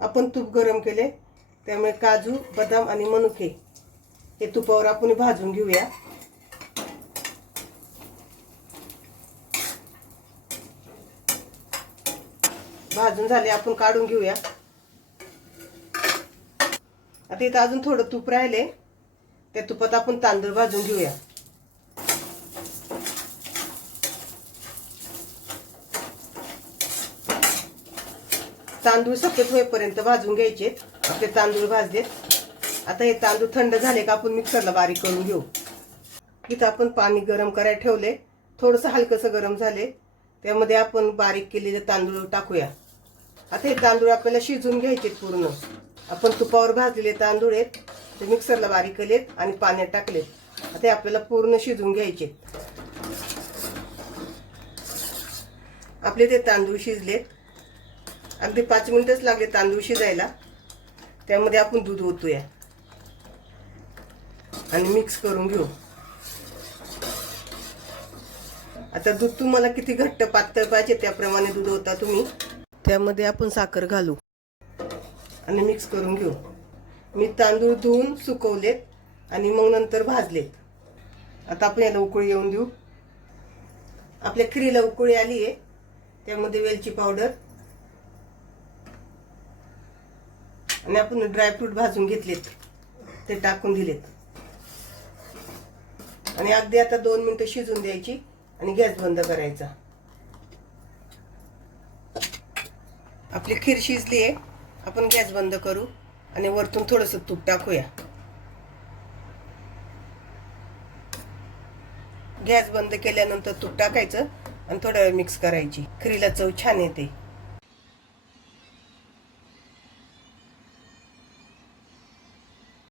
आपण तूप गरम केले त्यामुळे काजू बदाम आणि मनुके हे तुपावर आपण भाजून घेऊया. भाजून झाले आपण काढून घेऊया. आता इथं अजून थोडं तूप राहिले त्या तुपात आपण तांदूळ भाजून घेऊया. तांदूळ सफेद होईपर्यंत भाजून घ्यायचे. ते तांदूळ भाजलेत. आता हे तांदूळ थंड झाले का आपण मिक्सरला बारीक करून घेऊ. इथं आपण पाणी गरम करायला ठेवले. थोडंसं हलकंसं गरम झाले. त्यामध्ये आपण बारीक केलेले तांदूळ टाकूया. आता हे तांदूळ आपल्याला शिजून घ्यायचे पूर्ण. आपण तुपावर भाजलेले तांदूळ आहेत ते मिक्सरला बारीक केलेत आणि पाण्यात टाकलेत. आता हे आपल्याला पूर्ण शिजून घ्यायचे. आपले ते तांदूळ शिजलेत. अगदी पाच मिनिटच लागले तांदूळ शिजायला. त्यामध्ये आपण दूध ओतूया. आणि मिक्स करून घेऊ. आता दूध तुम्हाला किती घट्ट पातळ पाहिजे त्याप्रमाणे दूध होता तुम्ही. त्यामध्ये आपण साखर घालू. आणि मिक्स करून घेऊ. मी तांदूळ धुवून सुकवलेत आणि मग नंतर भाजलेत. आता आपण याला उकळी येऊन देऊ. आपल्या खिरीला उकळी आली आहे त्यामध्ये वेलची पावडर आणि आपण ड्रायफ्रूट भाजून घेतलेत. ते टाकून दिलेत. आणि अगदी आता दोन मिनिटं शिजून द्यायची आणि गॅस बंद करायचा. आपली खीर शिजली आहे आपण गॅस बंद करू आणि वरतून थोडस तूप टाकूया. गॅस बंद केल्यानंतर तूप टाकायचं आणि थोडा वेळ मिक्स करायची. खिरीला चव छान येते.